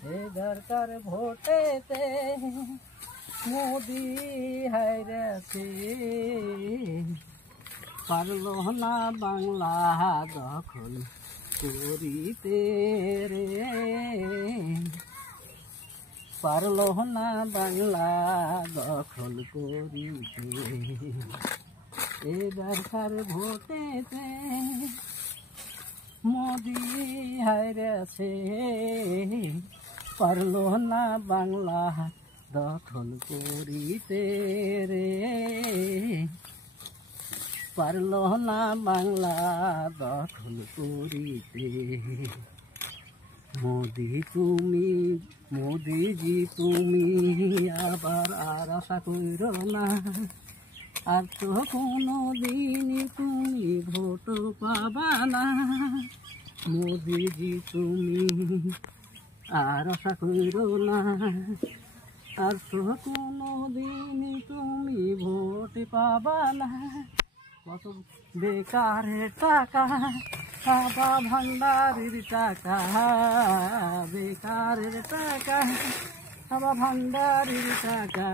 এবারকার ভোটেতে মোদি হাইরেছে, পারলো না বাংলা দখল করিতে রে, পারলো না বাংলা দখল করিতে। এবারকার ভোটেতে মোদি হাইরেছে, পারলো না বাংলা দখল করিতে রে, পারলো না বাংলা দখল করিতে। মোদিজি তুমি আবার আর আশা কইর না, আর তো কোনো দিনই তুমি ভোট পাবা না। মোদিজি তুমি আর আশা কইর না, আর তো কোনো দিনই তুমি ভোট পাবা না। কত বেকারের টাকা, বাবা ভান্ডারের টাকা, বেকারের টাকা, বাবা ভান্ডারের টাকা,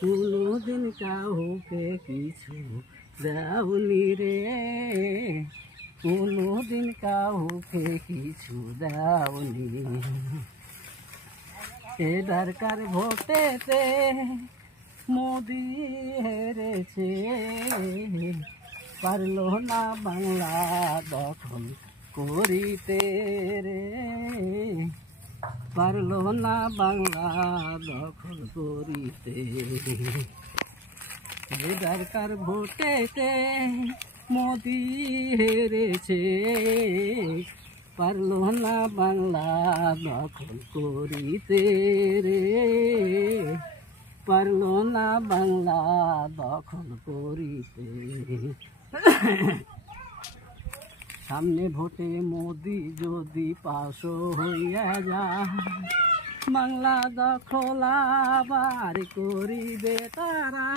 কোনোদিন কাউকে কিছু দাওনি রে, কোনোদিন কাউকে কিছু দাওনি। এবারকার ভোটেতে মোদি হেরেছে, পারলো না বাংলা দখল করিতে রে, পারলো না বাংলা দখল করিতে। এবারকার ভোটেতে মোদি হেরেছে, পারলো না বাংলা দখল করিতে রে, পারলো না বাংলা দখল করিতে। সামনে ভোটে মোদি যদি পাশ হইয়া যায়, বাংলা দখল আবার করিবে তারা।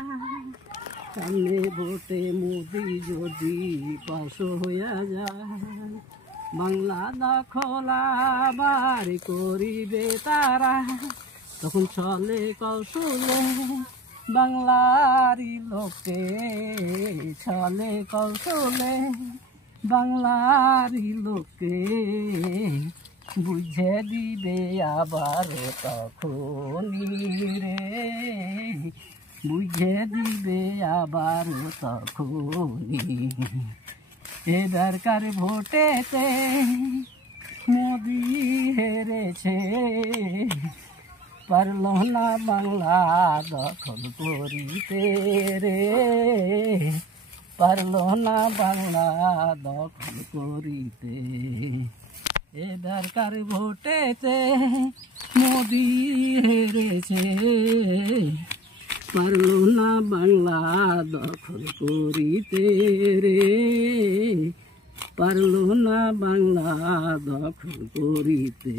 সামনে ভোটে মোদি যদি পাশ হইয়া যায়, বাংলা দখল আবার করিবে তারা। তখন চলে কৌশলে বাংলারই লোকে, চলে কৌশলে বাংলারই লোকে, বুঝে দিবে আবার তখনই রে, বুঝে দিবে আবার তখনই। এবারকার ভোটেতে মোদি হেরেছে, পারলো না বাংলা দখল করিতে রে, পারলো না বাংলা দখল করিতে। এবারকার ভোটেতে মোদি হেরেছে, পারলো না বাংলা দখল করিতে রে, পারলো না বাংলা দখল করিতে।